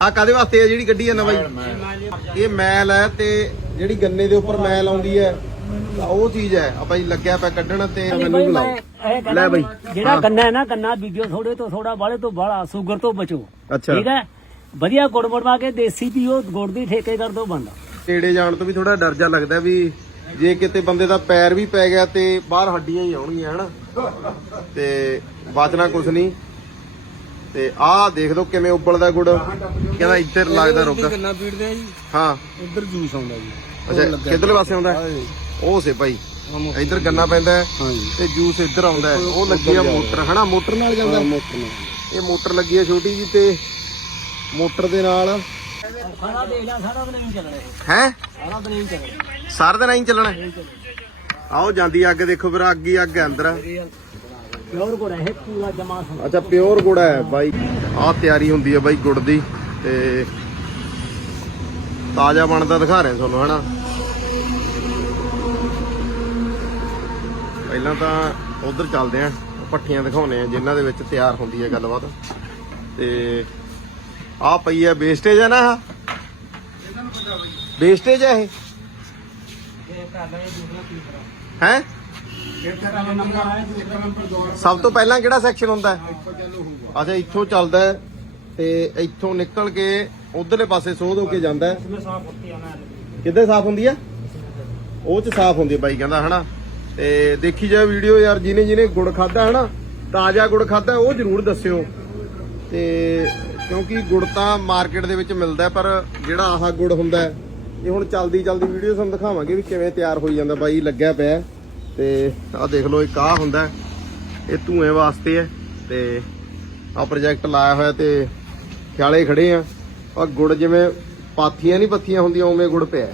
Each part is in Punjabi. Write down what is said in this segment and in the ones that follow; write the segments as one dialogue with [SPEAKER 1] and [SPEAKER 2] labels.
[SPEAKER 1] ਆ ਕਾਦੇ ਵਾਸਤੇ ਆ ਜਿਹੜੀ ਗੱਡੀ ਹੈ ਨਾ ਬਾਈ ਇਹ ਮੈਲ ਹੈ ਤੇ ਜਿਹੜੀ ਗੰਨੇ ਦੇ ਉੱਪਰ ਮੈਲ ਆਉਂਦੀ ਹੈ ਤਾਂ ਉਹ ਚੀਜ਼ ਹੈ ਆਪਾਂ ਜੀ ਲੱਗਿਆ ਪਿਆ ਕੱਢਣ ਤੇ ਮੈਨੂੰ ਬੁਲਾਓ। ਲੈ ਬਈ।
[SPEAKER 2] ਜਿਹੜਾ ਗੰਨਾ ਹੈ ਨਾ ਗੰਨਾ ਬੀਜੋ ਥੋੜੇ ਤੋਂ ਥੋੜਾ ਬਾਲੇ ਤੋਂ ਬਾਲਾ ਸ਼ੂਗਰ ਤੋਂ ਬਚੋ।
[SPEAKER 1] ਅੱਛਾ।
[SPEAKER 2] ਠੀਕ ਹੈ? ਵਧੀਆ ਗੁੜ ਮੜਵਾ ਕੇ ਦੇਸੀ ਪੀਓ ਗੁੜ ਦੀ ਠੇਕੇ ਕਰ ਦੋ ਬੰਦ।
[SPEAKER 1] ਤੇੜੇ ਜਾਣ ਤੋਂ ਵੀ ਥੋੜਾ ਡਰ ਜਾ ਲੱਗਦਾ ਵੀ ਜੇ ਕਿਤੇ ਬੰਦੇ ਦਾ ਪੈਰ ਵੀ ਪੈ ਗਿਆ ਤੇ ਬਾਹਰ ਹੱਡੀਆਂ ਹੀ ਆਉਣਗੀਆਂ ਹਨਾ? ਤੇ ਬਚਣਾ ਕੁਛ ਨਹੀਂ। ਤੇ ਆਹ ਦੇਖ ਲਓ ਕਿਵੇਂ ਉਬਲਦਾ ਗੁੜ। ਕਹਿੰਦਾ ਇੱਧਰ ਲੱਗਦਾ
[SPEAKER 3] ਪੀੜਦੇ ਆ ਜੀ।
[SPEAKER 1] ਹਾਂ।
[SPEAKER 3] ਉਧਰ ਜੂਸ ਆਉਂਦਾ ਜੀ।
[SPEAKER 1] ਅੱਛਾ ਕਿੱਧਰਲੇ ਪਾਸੇ ਆਉਂਦਾ? ਉਹ ਸੇ ਭਾਈ ਇੱਧਰ ਗੰਨਾ ਪੈਂਦਾ ਤੇ ਜੂਸ ਇੱਧਰ ਆਉਂਦਾ। ਉਹ ਲੱਗੀ ਆ ਮੋਟਰ ਹਨਾ? ਮੋਟਰ ਨਾਲ ਜਾਂਦਾ ਇਹ ਮੋਟਰ ਲੱਗੀ ਆ ਛੋਟੀ ਜੀ ਤੇ ਮੋਟਰ ਦੇ ਨਾਲ
[SPEAKER 2] ਸਾਰਾ ਦੇਖ ਲਿਆ ਸਾਰਾ ਦਿਨ ਨਹੀਂ ਚੱਲਣਾ ਇਹ।
[SPEAKER 1] ਹੈ?
[SPEAKER 2] ਸਾਰਾ ਦਿਨ ਨਹੀਂ ਚੱਲਣਾ।
[SPEAKER 1] ਸਾਰਾ ਦਿਨ ਐਂ ਚੱਲਣਾ? ਆਓ ਜਾਂਦੀ ਅੱਗ ਦੇਖੋ ਫਿਰ ਅੱਗ ਹੀ ਅੱਗ ਅੰਦਰ।
[SPEAKER 2] ਪਿਓਰ ਗੁੜ ਹੈ ਪੂਰਾ ਜਮਾ
[SPEAKER 1] ਅੱਛਾ ਪਿਓਰ ਗੁੜ ਹੈ ਬਾਈ। ਆਹ ਤਿਆਰੀ ਹੁੰਦੀ ਹੈ ਬਾਈ ਗੁੜ ਦੀ ਤੇ ਤਾਜ਼ਾ ਬਣਦਾ ਦਿਖਾ ਰਹੇ ਤੁਹਾਨੂੰ ਹਨਾ? ਪਹਿਲਾਂ ਤਾਂ ਉਧਰ ਚੱਲਦੇ ਆਂ ਪੱਠੀਆਂ ਦਿਖਾਉਨੇ ਆ ਜਿਨ੍ਹਾਂ ਦੇ ਵਿੱਚ ਤਿਆਰ ਹੁੰਦੀ ਹੈ ਗੱਲਬਾਤ। ਤੇ ਆਹ ਪਈ ਹੈ ਵੇਸਟੇਜ ਹੈ ਨਾ ਵੇਸਟੇਜ ਹੈ ਇਹ? ਹੈ? ਸਭ ਤੋਂ ਪਹਿਲਾਂ ਕਿਹੜਾ ਸੈਕਸ਼ਨ ਹੁੰਦਾ ਹੈ? ਅੱਛਾ ਇੱਥੋਂ ਚੱਲਦਾ ਹੈ ਤੇ ਇੱਥੋਂ ਨਿਕਲ ਕੇ ਉਧਰਲੇ ਪਾਸੇ ਸੋਧ ਹੋ ਕੇ ਜਾਂਦਾ ਹੈ। ਕਿੱਥੇ ਸਾਫ਼ ਹੁੰਦੀ ਆ ਉਹ ਚ ਸਾਫ਼ ਹੁੰਦੀ ਬਾਈ ਕਹਿੰਦਾ ਹਨਾ? ਤੇ ਦੇਖੀ ਜਾਏ ਵੀਡੀਓ ਯਾਰ ਜਿਹਨੇ ਜਿਹਨੇ ਗੁੜ ਖਾਦਾ ਹਨਾ? ਤਾਜ਼ਾ ਗੁੜ ਖਾਦਾ ਉਹ ਜਰੂਰ ਦੱਸਿਓ। ਤੇ ਕਿਉਂਕਿ ਗੁੜ ਤਾਂ ਮਾਰਕੀਟ ਦੇ ਵਿੱਚ ਮਿਲਦਾ ਪਰ ਜਿਹੜਾ ਆਹ ਗੁੜ ਹੁੰਦਾ ਇਹ ਹੁਣ ਚਲਦੀ ਚਲਦੀ ਵੀਡੀਓ ਤੁਹਾਨੂੰ ਦਿਖਾਵਾਂਗੇ ਵੀ ਕਿਵੇਂ ਤਿਆਰ ਹੋਈ ਜਾਂਦਾ। ਬਾਈ ਲੱਗਿਆ ਪਿਆ। ਤੇ ਆਹ ਦੇਖ ਲਓ ਇੱਕ ਆਹ ਹੁੰਦਾ ਇਹ ਧੂਏ ਵਾਸਤੇ ਹੈ ਤੇ ਆਹ ਪ੍ਰੋਜੈਕਟ ਲਾਇਆ ਹੋਇਆ ਤੇ ਖਿਆਲੇ ਖੜੇ ਆ। ਆ ਗੁੜ ਜਿਵੇਂ ਪਾਥੀਆਂ ਨਹੀਂ ਪੱਥੀਆਂ ਹੁੰਦੀਆਂ ਉਵੇਂ ਗੁੜ ਪਿਆ।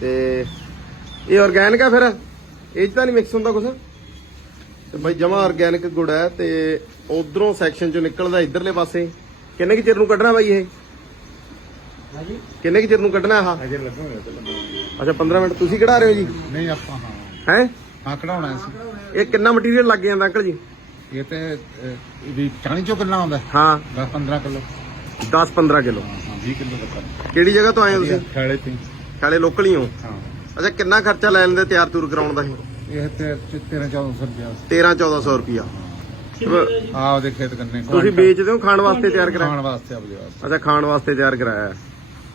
[SPEAKER 1] ਤੇ ਇਹ ਆਰਗੈਨਿਕ ਹੈ ਫਿਰ? ਇਹ 'ਚ ਤਾਂ ਨਹੀਂ ਮਿਕਸ ਹੁੰਦਾ ਕੁਝ ਤੇ ਬਾਈ ਜਮਾ ਆਰਗੈਨਿਕ ਗੁੜ ਹੈ ਤੇ ਉਧਰੋਂ ਸੈਕਸ਼ਨ ਚੋਂ ਨਿਕਲਦਾ ਇਧਰਲੇ ਪਾਸੇ। ਕਿੰਨੇ ਕੁ ਚਿਰ ਨੂੰ ਕੱਢਣਾ ਬਾਈ ਇਹ?
[SPEAKER 2] ਹਾਂਜੀ।
[SPEAKER 1] ਕਿੰਨੇ ਕੁ ਚਿਰ ਨੂੰ ਕੱਢਣਾ ਆਹ?
[SPEAKER 3] ਅਜੇ ਲੱਗੂਗਾ
[SPEAKER 1] ਅੱਛਾ 15 ਮਿੰਟ ਤੁਸੀਂ ਕਢਾ ਰਹੇ ਹੋ ਜੀ?
[SPEAKER 3] ਨਹੀਂ ਆਪਾਂ ਹਾਂ।
[SPEAKER 1] ਹੈ?
[SPEAKER 3] ਹਾਂ ਕਢਾਉਣਾ ਸੀ।
[SPEAKER 1] ਇਹ ਕਿੰਨਾ ਮਟੀਰੀਅਲ ਲੱਗ ਜਾਂਦਾ ਅੰਕਲ ਜੀ?
[SPEAKER 3] ਇਹ ਤੇ ਅਹ, ਵੀ ਚਾਣੀ ਚੋਂ ਕਿੰਨਾ ਆਉਂਦਾ?
[SPEAKER 1] ਹਾਂ।
[SPEAKER 3] 10 15 ਕਿਲੋ।
[SPEAKER 1] 10 15 ਕਿਲੋ।
[SPEAKER 3] ਹਾਂ 20 ਕਿਲੋ ਤੱਕ।
[SPEAKER 1] ਕਿਹੜੀ ਜਗ੍ਹਾ ਤੋਂ ਆਏ ਹੋ ਤੁਸੀਂ?
[SPEAKER 3] ਖਾਲੇ ਤੇ।
[SPEAKER 1] ਖਾਲੇ ਲੋਕਲ ਹੀ ਹੋ?
[SPEAKER 3] ਹਾਂ।
[SPEAKER 1] ਅੱਛਾ ਕਿੰਨਾ ਖਰਚਾ ਲੈ ਲੈਂਦੇ ਤਿਆਰ ਤੂਰ ਕਰਾਉਣ ਦਾ?
[SPEAKER 3] ਇਹ ਤੇ 13 1400 ਰੁਪਇਆ।
[SPEAKER 1] 13 1400 ਰੁਪਿਆ
[SPEAKER 3] ਆ ਉਹਦੇ ਖੇਤ ਕੰਨੇ
[SPEAKER 1] ਤੁਸੀਂ ਵੇਚਦੇ ਹੋ ਖਾਣ ਵਾਸਤੇ ਤਿਆਰ ਕਰਾਇਆ?
[SPEAKER 3] ਖਾਣ ਵਾਸਤੇ ਆਪਦੇ ਵਾਸਤੇ।
[SPEAKER 1] ਅੱਛਾ ਖਾਣ ਵਾਸਤੇ ਤਿਆਰ ਕਰਾਇਆ।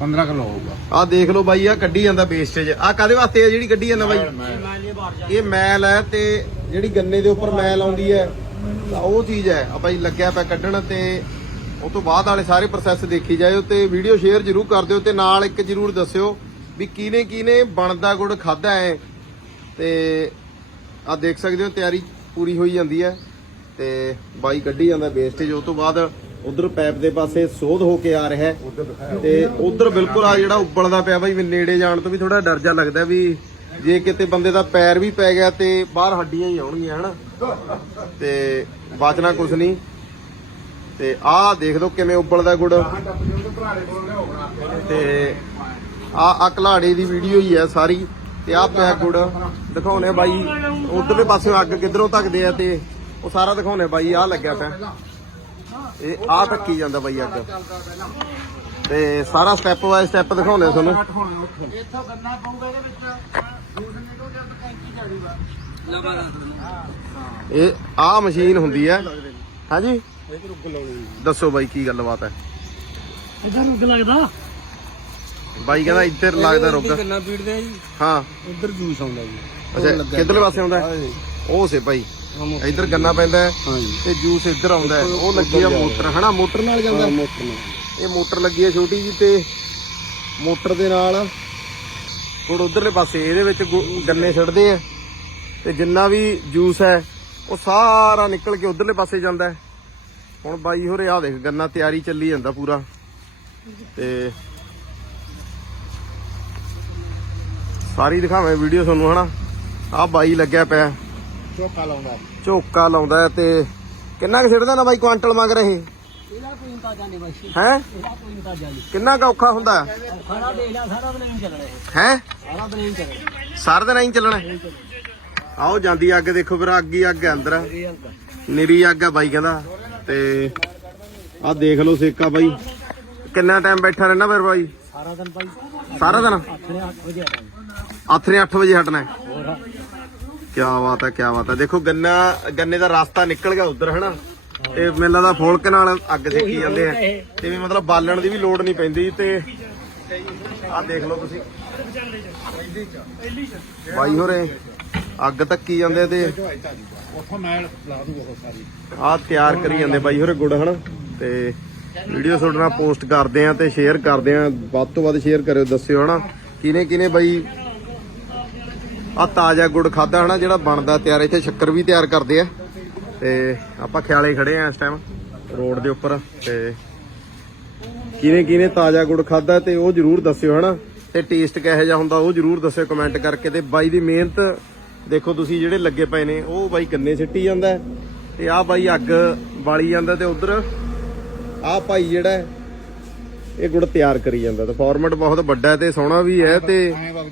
[SPEAKER 3] 15
[SPEAKER 1] ਆ ਦੇਖ ਲਓ ਬਾਈ ਆ ਕੱਢੀ ਜਾਂਦਾ ਵੇਸਟੇਜ ਆ ਕਾਦੇ ਵਾਸਤੇ ਆ ਜਿਹੜੀ ਕੱਢੀ ਜਾਂਦਾ ਬਾਈ? ਇਹ ਮੈਲ ਹੈ ਤੇ ਜਿਹੜੀ ਗੰਨੇ ਦੇ ਉੱਪਰ ਮੈਲ ਆਉਂਦੀ ਹੈ ਤਾਂ ਉਹ ਚੀਜ਼ ਹੈ। ਆ ਬਾਈ ਲੱਗਿਆ ਪਿਆ ਕੱਢਣ ਤੇ ਉਹ ਤੋਂ ਬਾਅਦ ਵਾਲੇ ਸਾਰੇ ਪ੍ਰੋਸੈਸ ਦੇਖੀ ਜਾਇਓ ਤੇ ਵੀਡੀਓ ਸ਼ੇਅਰ ਜ਼ਰੂਰ ਕਰ ਦਿਓ ਤੇ ਨਾਲ ਇੱਕ ਜ਼ਰੂਰ ਦੱਸਿਓ ਵੀ ਕਿਨੇ ਕਿਨੇ ਬਣਦਾ ਗੁੜ ਖਾਦਾ ਹੈ। ਤੇ ਆ ਦੇਖ ਸਕਦੇ ਹੋ ਤਿਆਰੀ ਪੂਰੀ ਹੋਈ ਜਾਂਦੀ ਹੈ ਤੇ ਬਾਈ ਕੱਢੀ ਜਾਂਦਾ ਵੇਸਟੇਜ ਉਹ ਤੋਂ ਬਾਅਦ ਉਧਰ ਪੈਪ ਦੇ ਪਾਸੇ ਸੋਧ ਹੋ ਕੇ ਆ ਰਿਹਾ ਹੈ। ਤੇ ਉਧਰ ਬਿਲਕੁਲ ਆ ਜਿਹੜਾ ਉੱਬਲਦਾ ਪਿਆ ਬਾਈ ਨੇੜੇ ਜਾਣ ਤੋਂ ਵੀ ਥੋੜਾ ਡਰ ਜਾ ਲੱਗਦਾ ਵੀ ਜੇ ਕਿਤੇ ਬੰਦੇ ਦਾ ਪੈਰ ਵੀ ਪੈ ਗਿਆ ਤੇ ਬਾਹਰ ਹੱਡੀਆਂ ਹੀ ਆਉਣਗੀਆਂ, ਹਨਾ? ਤੇ ਬਚਣਾ ਕੁਛ ਨਹੀਂ। ਤੇ ਆਹ ਦੇਖ ਲਓ ਕਿਵੇਂ ਉੱਬਲਦਾ ਗੁੜ। ਤੇ ਆ ਆ ਕਲਾੜੇ ਦੀ ਵੀਡੀਓ ਹੀ ਹੈ ਸਾਰੀ। ਤੇ ਆ ਪਿਆ ਗੁੜ। ਦਿਖਾਉਣੇ ਬਾਈ, ਉਧਰਲੇ ਪਾਸੇ ਅੱਗ ਕਿੱਧਰੋਂ ਤੱਕਦੇ ਆ ਤੇ ਉਹ ਸਾਰਾ ਦਿਖਾਉਣੇ ਬਾਈ ਆ ਲੱਗਿਆ ਪਿਆ। ਇਹ ਆ ਧੱਕੀ ਜਾਂਦਾ ਬਾਈ ਅੱਗ। ਤੇ ਸਾਰਾ ਸਟੈਪ ਬਾਈ ਸਟੈਪ ਦਿਖਾਉਣੇ ਤੁਹਾਨੂੰ।
[SPEAKER 3] ਇੱਥੋਂ ਗੰਨਾ ਪਊਗਾ ਇਹਦੇ ਵਿੱਚ ਜੂਸ ਨਿਕਲ ਗਿਆ ਤਾਂ ਕੈਂਚੀ ਝਾੜੂਗਾ
[SPEAKER 1] ਇਹ ਆ ਮਸ਼ੀਨ ਹੁੰਦੀ ਹੈ ਹਾਂਜੀ?
[SPEAKER 3] ਇਹ ਤੇ ਰੁੱਗ ਲਾਉਣੀ
[SPEAKER 1] ਦੱਸੋ ਬਾਈ ਕੀ ਗੱਲਬਾਤ ਹੈ
[SPEAKER 2] ਇਹਦਾ ਰੁੱਗ ਲੱਗਦਾ।
[SPEAKER 1] ਬਾਈ ਕਹਿੰਦਾ ਇੱਧਰ ਲੱਗਦਾ ਰੁੱਗ
[SPEAKER 3] ਗੰਨਾ ਪੀੜਦੇ ਆ ਜੀ।
[SPEAKER 1] ਹਾਂ।
[SPEAKER 3] ਉਧਰ ਜੂਸ ਆਉਂਦਾ ਜੀ।
[SPEAKER 1] ਅੱਛਾ ਕਿੱਧਰਲੇ ਪਾਸੇ ਆਉਂਦਾ? ਉਹ ਸੇ ਭਾਈ ਇੱਧਰ ਗੰਨਾ ਪੈਂਦਾ ਹੈ ਤੇ ਜੂਸ ਇੱਧਰ ਆਉਂਦਾ ਹੈ। ਉਹ ਲੱਗੀ ਆ ਮੋਟਰ। ਹਨਾ ਮੋਟਰ ਨਾਲ ਜਾਂਦਾ? ਇਹ ਮੋਟਰ ਲੱਗੀ ਹੈ ਛੋਟੀ ਜੀ ਤੇ ਮੋਟਰ ਦੇ ਨਾਲ ਗੁੜ ਉਧਰਲੇ ਪਾਸੇ ਇਹਦੇ ਵਿੱਚ ਗੰਨੇ ਛੱਡਦੇ ਆ ਤੇ ਜਿੰਨਾ ਵੀ ਜੂਸ ਹੈ ਉਹ ਸਾਰਾ ਨਿਕਲ ਕੇ ਉਧਰਲੇ ਪਾਸੇ ਜਾਂਦਾ ਹੁਣ ਬਾਈ ਹੋਰੇ ਆ ਦੇਖ ਗੰਨਾ ਤਿਆਰੀ ਚੱਲੀ ਜਾਂਦਾ ਪੂਰਾ। ਤੇ ਸਾਰੀ ਦਿਖਾਵੇਂ ਵੀਡੀਓ ਤੁਹਾਨੂੰ ਹਨਾ? ਆ ਬਾਈ ਲੱਗਿਆ ਪਿਆ।
[SPEAKER 3] ਚੋਕਾ ਲਾਉਂਦਾ
[SPEAKER 1] ਝੋਕਾ ਲਾਉਂਦਾ ਹੈ ਤੇ ਕਿੰਨਾ ਕੁ ਛਿੜਦਾ ਨਾ ਬਾਈ ਕੁਆਂਟਲ ਮੰਗ ਰਹੇ?
[SPEAKER 2] ਇਹਦਾ ਕੋਈ ਅੰਦਾਜ਼ਾ ਨਹੀਂ ਬਾਈ।
[SPEAKER 1] ਹੈ?
[SPEAKER 2] ਇਹਦਾ ਕੋਈ ਅੰਦਾਜ਼ਾ ਨਹੀਂ।
[SPEAKER 1] ਕਿੰਨਾ ਕੁ ਔਖਾ ਹੁੰਦਾ?
[SPEAKER 2] ਖਾਣਾ ਦੇਖ ਲਿਆ ਸਾਰਾ ਦਿਨ ਹੀ ਚੱਲਣਾ
[SPEAKER 1] ਹੈ?
[SPEAKER 2] ਸਾਰਾ ਦਿਨ ਹੀ ਚੱਲਣਾ।
[SPEAKER 1] ਸਾਰਾ ਦਿਨ ਐਂ ਚੱਲਣਾ। ਆਓ ਜਾਂਦੀ ਅੱਗ ਦੇਖੋ ਫਿਰ ਅੱਗ ਹੀ ਅੱਗ ਹੈ ਅੰਦਰ। ਨਿਰੀ ਅੱਗ ਆ ਬਾਈ ਕਹਿੰਦਾ। ਤੇ ਆਹ ਦੇਖ ਲਓ ਸੇਕਾ ਬਾਈ। ਕਿੰਨਾ ਟਾਈਮ ਬੈਠਾ ਰਹਿਣਾ ਫਿਰ ਬਾਈ?
[SPEAKER 2] ਸਾਰਾ ਦਿਨ ਬਾਈ।
[SPEAKER 1] ਸਾਰਾ ਦਿਨ?
[SPEAKER 2] ਆਪਣੇ 8 ਵਜੇ ਆ ਜਾਣਾ
[SPEAKER 1] ਆਥਰੇ 8 ਵਜੇ ਹਟਣਾ ਹੈ। ਕੀ ਬਾਤ ਹੈ ਕੀ ਬਾਤ ਹੈ ਦੇਖੋ ਗੰਨਾ ਗੰਨੇ ਦਾ ਰਸਤਾ ਨਿਕਲ ਗਿਆ ਉਧਰ ਹਨਾ? ਤੇ ਮੇਲਾ ਦਾ ਫੋਲਕ ਨਾਲ ਅੱਗ ਸੇਕੀ ਜਾਂਦੇ ਆ। ਤੇ ਵੀ ਮਤਲਬ ਬਾਲਣ ਦੀ ਵੀ ਲੋੜ ਨਹੀਂ ਪੈਂਦੀ ਤੇ ਆਹ ਦੇਖ ਲਓ ਤੁਸੀਂ। ਬਾਈ ਹੋਰੇ ਅੱਗ ਧੱਕੀ ਜਾਂਦੇ ਤੇ
[SPEAKER 3] ਉੱਥੋਂ ਮੈਂ ਲਾ ਦੂਗਾ ਉਹ ਸਾਰੀ।
[SPEAKER 1] ਆਹ ਤਿਆਰ ਕਰੀ ਜਾਂਦੇ ਬਾਈ ਹੋਰੇ ਗੁੜ ਹਨਾ? ਤੇ ਵੀਡੀਓ ਤੁਹਾਡੇ ਨਾਲ ਪੋਸਟ ਕਰਦੇ ਆ ਤੇ ਸ਼ੇਅਰ ਕਰਦੇ ਆ। ਵੱਧ ਤੋਂ ਵੱਧ ਸ਼ੇਅਰ ਕਰਿਓ ਦੱਸਿਓ ਹਨਾ? ਕਿਨੇ ਕਿਨੇ ਬਾਈ ਆ ਤਾਜ਼ਾ ਗੁੜ ਖਾਦਾ ਹਨਾ, ਜਿਹੜਾ ਬਣਦਾ ਤਿਆਰ, ਇੱਥੇ ਸ਼ੱਕਰ ਵੀ ਤਿਆਰ ਕਰਦੇ ਆ। ਤੇ ਆਪਾਂ ਖਿਆਲੇ ਖੜੇ ਆ ਇਸ ਟਾਈਮ ਰੋਡ ਦੇ ਉੱਪਰ, ਤੇ ਕਿਨੇ ਕਿਨੇ ਤਾਜ਼ਾ ਗੁੜ ਖਾਦਾ ਤੇ ਉਹ ਜਰੂਰ ਦੱਸਿਓ ਹਨਾ। ਤੇ ਟੇਸਟ ਕਿਹੋ ਜਿਹਾ ਹੁੰਦਾ ਉਹ ਜਰੂਰ ਦੱਸਿਓ ਕਮੈਂਟ ਕਰਕੇ, ਤੇ ਬਾਈ ਦੀ ਮਿਹਨਤ ਦੇਖੋ ਤੁਸੀਂ ਜਿਹੜੇ ਲੱਗੇ ਪਏ ਨੇ, ਉਹ ਬਾਈ ਗੰਨੇ ਸਿੱਟੀ ਜਾਂਦਾ। ਤੇ ਆਹ ਬਾਈ ਅੱਗ ਬਾਲੀ ਜਾਂਦਾ ਤੇ ਉਧਰ, ਆਹ ਭਾਈ ਜਿਹੜਾ ਇਹ ਗੁੜ ਤਿਆਰ ਕਰੀ ਜਾਂਦਾ ਤੇ ਫਾਰਮੈਟ ਬਹੁਤ ਵੱਡਾ ਤੇ ਸੋਹਣਾ ਵੀ ਹੈ ਤੇ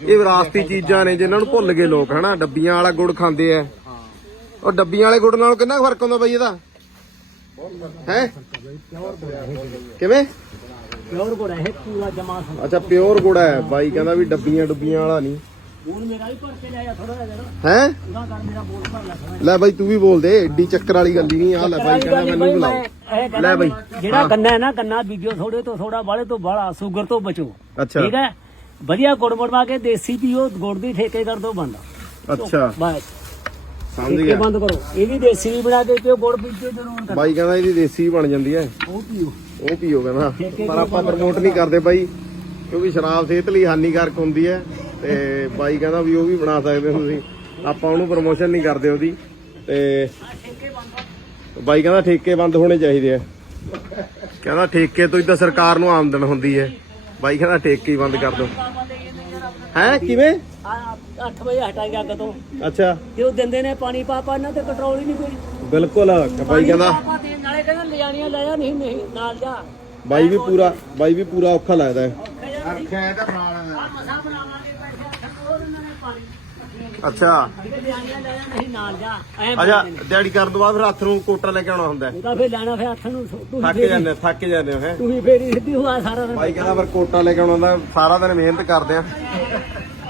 [SPEAKER 1] ਇਹ ਵਿਰਾਸਤੀ ਚੀਜ਼ਾਂ ਨੇ ਜਿਨ੍ਹਾਂ ਨੂੰ ਭੁੱਲ ਗਏ ਲੋਕ ਹਨਾ? ਡੱਬੀਆਂ ਵਾਲਾ ਗੁੜ ਖਾਂਦੇ ਆ। ਉਹ ਡੱਬੀਆਂ ਵਾਲੇ ਗੁੜ ਨਾਲੋਂ ਕਿੰਨਾ ਫ਼ਰਕ ਹੁੰਦਾ ਬਾਈ ਇਹਦਾ? ਹੈ? ਕਿਵੇਂ?
[SPEAKER 2] ਪਿਓਰ ਗੁੜ ਹੈ ਪੂਰਾ ਜਮਾ
[SPEAKER 1] ਅੱਛਾ ਪਿਓਰ ਗੁੜ ਹੈ। ਬਾਈ ਕਹਿੰਦਾ ਵੀ ਡੱਬੀਆਂ ਡੁੱਬੀਆਂ ਵਾਲਾ ਨਹੀਂ।
[SPEAKER 2] ਬੋਲ ਮੇਰਾ ਹੀ ਭਰ ਕੇ ਲਿਆਇਆ ਥੋੜਾ ਜਿਹਾ ਜਰਾ।
[SPEAKER 1] ਹੈ?
[SPEAKER 2] ਉਹਦਾ ਕਰ ਮੇਰਾ ਬੋਲ ਭਰ ਲੈ ਥੋੜਾ
[SPEAKER 1] ਲੈ ਬਾਈ ਤੂੰ ਵੀ ਬੋਲ ਦੇ ਏਡੀ ਚੱਕਰ ਵਾਲੀ ਗੱਲ ਹੀ ਨਹੀਂ ਆ ਲੈ ਬਾਈ ਕਹਿੰਦਾ ਮੈਨੂੰ ਬੁਲਾਓ। ਲੈ ਬਾਈ
[SPEAKER 2] ਜਿਹੜਾ ਗੰਨਾ ਹੈ ਨਾ ਗੰਨਾ ਬੀਜੋ ਥੋੜੇ ਤੋਂ ਥੋੜਾ ਬਾਲੇ ਤੋਂ ਬਾਲਾ ਸ਼ੂਗਰ ਤੋਂ ਬਚੋ।
[SPEAKER 1] ਅੱਛਾ।
[SPEAKER 2] ਠੀਕ ਹੈ? ਵਧੀਆ ਗੁੜ ਮੜਵਾ ਕੇ ਦੇਸੀ ਪੀਓ ਗੁੜ ਦੀ ਠੇਕੇ ਕਰ ਦੋ ਬੰਦਾ।
[SPEAKER 1] ਅੱਛਾ।
[SPEAKER 2] ਬਸ।
[SPEAKER 1] ਸਮਝ
[SPEAKER 2] ਠੇਕੇ
[SPEAKER 1] ਗਿਆ।
[SPEAKER 2] ਬੰਦ ਕਰੋ। ਇਹ ਵੀ ਦੇਸੀ ਵੀ ਬਣਾ ਕੇ ਪੀਓ ਗੁੜ ਪੀਓ ਜਰੂਰ ਕਰ।
[SPEAKER 1] ਬਾਈ ਕਹਿੰਦਾ ਇਹਦੀ ਦੇਸੀ ਬਣ ਜਾਂਦੀ ਹੈ।
[SPEAKER 2] ਉਹ ਪੀਓ।
[SPEAKER 1] ਉਹ ਪੀਓ ਕਹਿੰਦਾ।
[SPEAKER 2] ਠੇਕੇ
[SPEAKER 1] ਪਰ ਆਪਾਂ ਪ੍ਰਮੋਟ ਨਹੀਂ ਕਰਦੇ ਬਾਈ ਕਿਉਂਕਿ ਸ਼ਰਾਬ ਸਿਹਤ ਲਈ ਹਾਨੀਕਾਰਕ ਹੁੰਦੀ ਹੈ। ਤੇ ਬਾਈ ਕਹਿੰਦਾ ਵੀ ਉਹ ਵੀ ਬਣਾ ਸਕਦੇ ਹੋ ਤੁਸੀਂ। ਆਪਾਂ ਉਹਨੂੰ ਪ੍ਰਮੋਸ਼ਨ ਨਹੀਂ ਕਰਦੇ ਉਹਦੀ। ਤੇ ਬਾਈ ਕਹਿੰਦਾ ਠੇਕੇ ਬੰਦ ਹੋਣੇ ਚਾਹੀਦੇ ਆ। ਕਹਿੰਦਾ ਠੇਕੇ ਤੋਂ ਹੀ ਤਾਂ ਸਰਕਾਰ ਨੂੰ ਆਮਦਨ ਹੁੰਦੀ ਹੈ। ਬਾਈ ਕਹਿੰਦਾ ਠੇਕੇ ਹੀ ਬੰਦ ਕਰ ਦਿਓ ਹੈ ਕਿਵੇਂ?
[SPEAKER 2] 8 ਵਜੇ ਹਟਾਂਗੇ ਅੱਗ ਤੋਂ।
[SPEAKER 1] ਅੱਛਾ।
[SPEAKER 2] ਤੇ ਉਹ ਦਿੰਦੇ ਨੇ ਪਾਣੀ ਪਾ ਪਾ ਇਹਨਾਂ ਤੇ ਕੰਟਰੋਲ ਹੀ ਨਹੀਂ ਕੋਈ।
[SPEAKER 1] ਬਿਲਕੁਲ ਬਾਈ ਕਹਿੰਦਾ
[SPEAKER 2] ਨਾਲੇ ਕਹਿੰਦਾ ਲਿਜਾਣੀਆਂ ਲੈ ਜਾ ਨਹੀਂ ਨਹੀਂ ਨਾਲ ਜਾ।
[SPEAKER 1] ਬਾਈ ਵੀ ਪੂਰਾ ਬਾਈ ਵੀ ਪੂਰਾ ਔਖਾ ਲੱਗਦਾ ਹੈ।
[SPEAKER 3] ਇਹਦਾ ਨਾਲ
[SPEAKER 2] ਮਸਾ ਬਣਾਵਾਂਗੇ ਪੈਸੇ ਕੰਟਰੋਲ ਇਹਨਾਂ ਨੇ ਪਾਣੀ
[SPEAKER 1] ਅੱਛਾ।
[SPEAKER 2] ਨਾਲ ਜਾ ਐ
[SPEAKER 1] ਅੱਛਾ ਦਿਹਾੜੀ ਕਰਨ ਤੋਂ ਬਾਅਦ ਫਿਰ ਹੱਥ ਨੂੰ ਕੋਟਾ ਲੈ ਕੇ ਆਉਣਾ ਹੁੰਦਾ। ਹੈ।
[SPEAKER 2] ਉਹਦਾ ਫਿਰ ਲੈਣਾ ਫਿਰ ਹੱਥ ਨੂੰ
[SPEAKER 1] ਥੱਕ ਜਾਂਦੇ ਥੱਕ ਜਾਂਦੇ ਹੋ ਹੈ।
[SPEAKER 2] ਤੂੰ ਫੇਰੀ ਸਿੱਧੀ ਹੋਆ ਸਾਰਾ ਦਿਨ।
[SPEAKER 1] ਬਾਈ ਕਹਿੰਦਾ ਫਿਰ ਕੋਟਾ ਲੈ ਕੇ ਆਉਣਾ ਹੁੰਦਾ ਸਾਰਾ ਦਿਨ ਮਿਹਨਤ ਕਰਦੇ ਆ।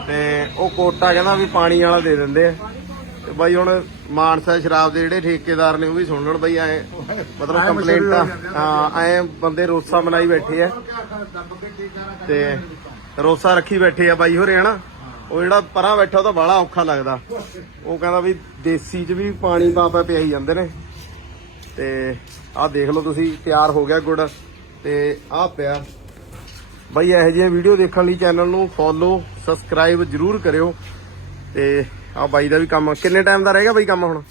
[SPEAKER 1] ਤੇ ਉਹ ਕੋਟਾ ਕਹਿੰਦਾ ਵੀ ਪਾਣੀ ਵਾਲਾ ਦੇ ਦਿੰਦੇ ਆ। ਤੇ ਬਾਈ ਹੁਣ ਮਾਨਸਾ ਸ਼ਰਾਬ ਦੇ ਜਿਹੜੇ ਠੇਕੇਦਾਰ ਨੇ ਉਹ ਵੀ ਸੁਣ ਲੈਣ ਬਾਈ ਐ ਮਤਲਬ ਕੰਪਲੇਂਟਾਂ ਹਾਂ ਐ ਬੰਦੇ ਰੋਸਾ ਮਨਾਈ ਬੈਠੇ ਆ। ਤੇ ਰੋਸਾ ਰੱਖੀ ਬੈਠੇ ਆ ਬਾਈ ਹੋਰੇ ਹਨਾ? ਉਹ ਜਿਹੜਾ ਪਰਾਂ ਬੈਠਾ ਉਹ ਤਾਂ ਬੜਾ ਔਖਾ ਲੱਗਦਾ ਉਹ ਕਹਿੰਦਾ ਵੀ ਦੇਸੀ 'ਚ ਵੀ ਪਾਣੀ ਪਾ ਪਾ ਪਿਆਈ ਜਾਂਦੇ ਨੇ ਤੇ ਆਹ ਦੇਖ ਲਓ ਤੁਸੀਂ ਤਿਆਰ ਹੋ ਗਿਆ ਗੁੜ ਤੇ ਆਹ ਪਿਆ ਬਾਈ ਇਹੋ ਜਿਹੀਆਂ ਵੀਡੀਓ ਦੇਖਣ ਲਈ ਚੈਨਲ ਨੂੰ ਫੋਲੋ ਸਬਸਕ੍ਰਾਈਬ ਜਰੂਰ ਕਰਿਓ ਤੇ ਆਹ ਬਾਈ ਦਾ ਵੀ ਕੰਮ ਕਿੰਨੇ ਟਾਈਮ ਦਾ ਰਹੇਗਾ ਬਾਈ ਕੰਮ ਹੁਣ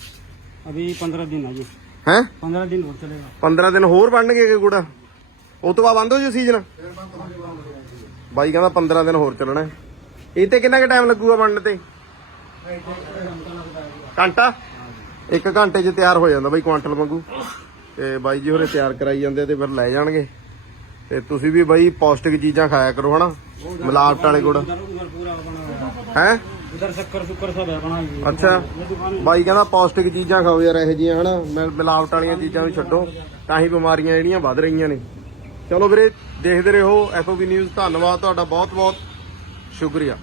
[SPEAKER 2] अभी पंद्रह दिन है जी
[SPEAKER 1] ਹੈ
[SPEAKER 2] पंद्रह दिन और चलेगा
[SPEAKER 1] 15 ਦਿਨ ਹੋਰ ਬਣਨਗੇ ਕਿ ਗੁੜ ਉਹ ਤੋਂ ਬਾਅਦ ਬੰਦ ਹੋ ਜੂ ਸੀਜ਼ਨ ਬਾਈ ਕਹਿੰਦਾ 15 ਦਿਨ ਹੋਰ ਚੱਲਣਾ ਹੈ। ਇਹ ਤੇ ਕਿੰਨਾ ਕੁ ਟਾਈਮ ਲੱਗੂਗਾ ਬਣਨ ਤੇ? ਘੰਟਾ? ਇੱਕ ਘੰਟੇ 'ਚ ਤਿਆਰ ਹੋ ਜਾਂਦਾ ਬਾਈ ਕੁਆਂਟਲ ਵਾਂਗੂ। ਤੇ ਬਾਈ ਜੀ ਹੋਰੇ ਤਿਆਰ ਕਰਾਈ ਜਾਂਦੇ ਤੇ ਫਿਰ ਲੈ ਜਾਣਗੇ। ਤੇ ਤੁਸੀਂ ਵੀ ਬਾਈ ਪੌਸ਼ਟਿਕ ਚੀਜ਼ਾਂ ਖਾਇਆ ਕਰੋ, ਹਨਾ? ਮਿਲਾਵਟ ਵਾਲੇ ਗੁੜ। ਹੈ?
[SPEAKER 2] ਇਧਰ ਸ਼ੱਕਰ ਸ਼ੁੱਕਰ ਸਭ ਹੈ ਬਣਾਈ
[SPEAKER 1] ਅੱਛਾ। ਬਾਈ ਕਹਿੰਦਾ ਪੌਸ਼ਟਿਕ ਚੀਜ਼ਾਂ ਖਾਓ ਯਾਰ ਇਹੋ ਜਿਹੀਆਂ, ਹਨਾ? ਮਿਲਾਵਟ ਵਾਲੀਆਂ ਚੀਜ਼ਾਂ ਵੀ ਛੱਡੋ। ਤਾਂ ਹੀ ਬਿਮਾਰੀਆਂ ਜਿਹੜੀਆਂ ਵੱਧ ਰਹੀਆਂ ਨੇ। ਚਲੋ ਵੀਰੇ, ਦੇਖਦੇ ਰਹੋ। ਐਫਓਬੀ ਨਿਊਜ਼ ਧੰਨਵਾਦ। ਤੁਹਾਡਾ ਬਹੁਤ ਬਹੁਤ ਸ਼ੁਕਰੀਆ।